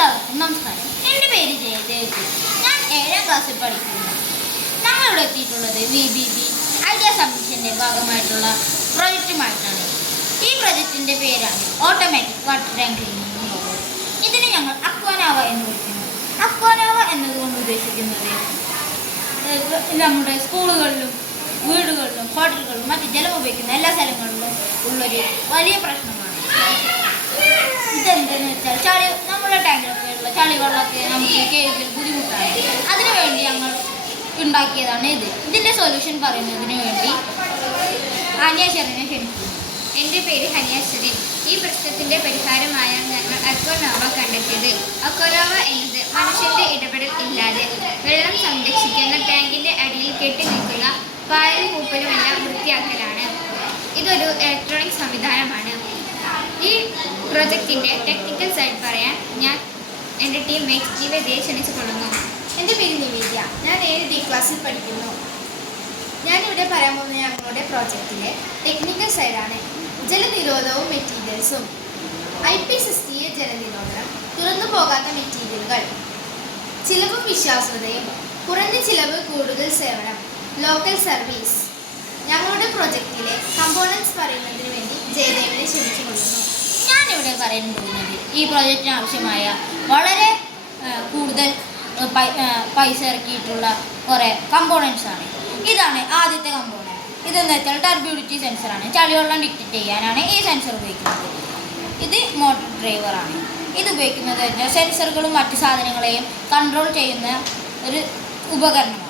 എല്ലാവർക്കും നമസ്കാരം. എൻ്റെ പേര് ജയദേവ്. ഞാൻ 7ാം ക്ലാസ്സിൽ പഠിക്കുന്നു. ഞങ്ങളിവിടെ എത്തിയിട്ടുള്ളത് VBB ഐഡിയ സബ്മിഷൻ്റെ ഭാഗമായിട്ടുള്ള പ്രൊജക്റ്റുമായിട്ടാണ്. ഈ പ്രൊജക്റ്റിൻ്റെ പേരാണ് automatic water tank cleaning robot. ഇതിനെ ഞങ്ങൾ അക്വാനാവ എന്ന് വിളിക്കുന്നു. അക്വാനാവ എന്നതുകൊണ്ട് ഉദ്ദേശിക്കുന്നത് നമ്മുടെ സ്കൂളുകളിലും വീടുകളിലും ഹോട്ടലുകളിലും മറ്റ് ജലം ഉപയോഗിക്കുന്ന എല്ലാ സ്ഥലങ്ങളിലും ഉള്ളൊരു വലിയ പ്രശ്നമാണ്. ഇതെന്തെന്ന് വെച്ചാൽ നമ്മുടെ ടാങ്കിലൊക്കെയുള്ള ചളിവെള്ളമൊക്കെ നമുക്ക് കഴുകൽ ബുദ്ധിമുട്ടാണ്. അതിനുവേണ്ടി ഞങ്ങൾ ഉണ്ടാക്കിയതാണ് ഇതിൻ്റെ സൊല്യൂഷൻ പറയുന്നതിന് വേണ്ടി ഹനിയ ഷെറിനെ ക്ഷണിക്കുന്നു. എൻ്റെ പേര് ഹനിയ ഷെറിൻ. ഈ പ്രശ്നത്തിൻ്റെ പരിഹാരമായാണ് ഞങ്ങൾ അക്വാനാവ കണ്ടെത്തിയത്. അക്വാനാവ എന്നത് മനുഷ്യൻ്റെ ഇടപെടൽ ഇല്ലാതെ വെള്ളം സംരക്ഷിക്കുന്ന ടാങ്കിൻ്റെ അടിയിൽ കെട്ടി നിൽക്കുന്ന പായലും പൂപ്പലുമെല്ലാം വൃത്തിയാക്കലാണ്. ഇതൊരു ഇലക്ട്രോണിക് സംവിധാനമാണ്. ഈ പ്രൊജക്റ്റിൻ്റെ ടെക്നിക്കൽ സൈഡ് പറയാൻ ഞാൻ എൻ്റെ ടീംമേറ്റ് നിവേദ്യയെ ക്ഷണിച്ചുകൊള്ളുന്നു. എൻ്റെ പേര് നിവേദ്യ. ഞാൻ 7D ക്ലാസ്സിൽ പഠിക്കുന്നു. ഞാനിവിടെ പറയാൻ പോകുന്ന ഞങ്ങളുടെ പ്രോജക്റ്റിലെ ടെക്നിക്കൽ സൈഡാണ് ജലനിരോധവും മെറ്റീരിയൽസും. IP60 ജലനിരോധനം, തുറന്നു പോകാത്ത മെറ്റീരിയലുകൾ, ചിലവും വിശ്വാസ്യതയും, കുറഞ്ഞ ചിലവ് കൂടുതൽ സേവനം, ലോക്കൽ സർവീസ്. ഞങ്ങളുടെ പ്രോജക്റ്റിലെ കമ്പോണൻസ് പറയുന്നതിന് വേണ്ടി ജയദേവിനെ ക്ഷണിച്ചുകൊള്ളുന്നു. ഞാനിവിടെ പറയാൻ പോകുന്നത് ഈ പ്രോജക്റ്റിന് ആവശ്യമായ വളരെ കൂടുതൽ പൈസ ഇറക്കിയിട്ടുള്ള കുറേ കമ്പോണൻസ് ആണ്. ഇതാണ് ആദ്യത്തെ കമ്പോണൻറ്റ്. ഇതെന്ന് വെച്ചാൽ ടർബ്യൂഡിറ്റി സെൻസറാണ്. ചളിവെള്ളം ഡിറ്റക്റ്റ് ചെയ്യാനാണ് ഈ സെൻസർ ഉപയോഗിക്കുന്നത്. ഇത് മോട്ടോർ ഡ്രൈവറാണ്. ഇത് ഉപയോഗിക്കുന്നത് വെച്ചാൽ സെൻസറുകളും മറ്റു സാധനങ്ങളെയും കൺട്രോൾ ചെയ്യുന്ന ഒരു ഉപകരണമാണ്.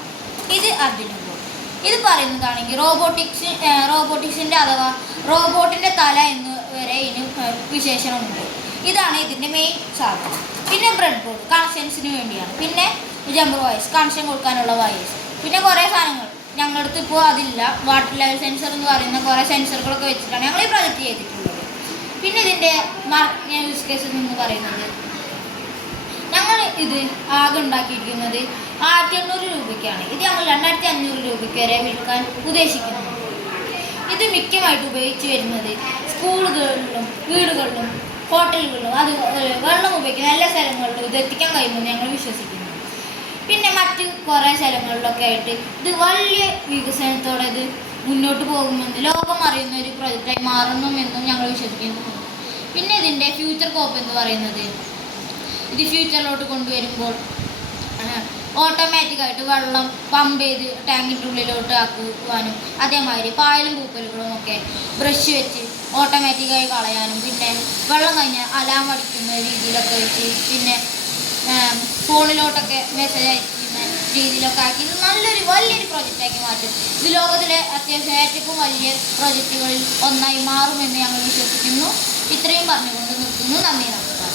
ഇത് അർജുന ബോർഡ്. ഇത് പറയുന്നതാണെങ്കിൽ റോബോട്ടിക്സിൻ്റെ അഥവാ റോബോട്ടിൻ്റെ തല എന്ന് വരെ ഇതിന് വിശേഷണമുണ്ട്. ഇതാണ് ഇതിൻ്റെ മെയിൻ സാധനം. പിന്നെ ബ്രെഡ് ബോർഡ് കണക്ഷൻസിന് വേണ്ടിയാണ്. പിന്നെ ജമ്പർ വയർസ് കണക്ഷൻ കൊടുക്കാനുള്ള വയർസ്. പിന്നെ കുറേ സാധനങ്ങൾ ഞങ്ങളുടെ അടുത്ത് ഇപ്പോൾ അതില്ല. വാട്ടർ ലെവൽ സെൻസർ എന്ന് പറയുന്ന കുറേ സെൻസറുകളൊക്കെ വെച്ചിട്ടാണ് ഞങ്ങൾ ഈ പ്രൊജക്റ്റ് ചെയ്തിട്ടുള്ളത്. പിന്നെ ഇതിൻ്റെ മാർക്കറ്റിംഗ് യൂസ് കേസസ് എന്ന് പറയുന്നത് ഞങ്ങൾ ഇത് ആകെ ഉണ്ടാക്കിയിരിക്കുന്നത് 1800 രൂപയ്ക്കാണ്. ഇത് ഞങ്ങൾ 2500 രൂപയ്ക്ക് വരെ വിൽക്കാൻ ഉദ്ദേശിക്കുന്നു. ഇത് മിക്കമായിട്ട് ഉപയോഗിച്ച് വരുന്നത് സ്കൂളുകളിലും വീടുകളിലും ഹോട്ടലുകളിലും അത് വെള്ളം ഉപയോഗിക്കുന്ന എല്ലാ സ്ഥലങ്ങളിലും ഇത് എത്തിക്കാൻ കഴിയുമെന്ന് ഞങ്ങൾ വിശ്വസിക്കുന്നു. പിന്നെ മറ്റ് കുറേ സ്ഥലങ്ങളിലൊക്കെ ആയിട്ട് ഇത് വലിയ വികസനത്തോടെ ഇത് മുന്നോട്ട് പോകുമെന്ന് ലോകം അറിയുന്ന ഒരു പ്രൊജക്റ്റായി മാറണമെന്നും ഞങ്ങൾ വിശ്വസിക്കുന്നു. പിന്നെ ഇതിൻ്റെ ഫ്യൂച്ചർ സ്കോപ്പ് എന്ന് പറയുന്നത് ഇത് ഫ്യൂച്ചറിലോട്ട് കൊണ്ടുവരുമ്പോൾ ഓട്ടോമാറ്റിക്കായിട്ട് വെള്ളം പമ്പ് ചെയ്ത് ടാങ്കിൻ്റെ ഉള്ളിലോട്ട് ആക്കുവാനും അതേമാതിരി പായലും പൂപ്പലുകളും ഒക്കെ ബ്രഷ് വെച്ച് ഓട്ടോമാറ്റിക്കായി കളയാനും പിന്നെ വെള്ളം കഴിഞ്ഞാൽ അലാം അടിക്കുന്ന രീതിയിലൊക്കെ വെച്ച് പിന്നെ ഫോണിലോട്ടൊക്കെ മെസ്സേജ് അയക്കുന്ന രീതിയിലൊക്കെ ആക്കി നല്ലൊരു വലിയൊരു പ്രൊജക്റ്റാക്കി മാറ്റും. ഇത് ലോകത്തിലെ അത്യാവശ്യം ഏറ്റവും വലിയ പ്രൊജക്റ്റുകളിൽ ഒന്നായി മാറുമെന്ന് ഞങ്ങൾ വിശ്വസിക്കുന്നു. ഇത്രയും പറഞ്ഞുകൊണ്ട് നിർത്തുന്നു. നന്ദി, നമസ്കാരം.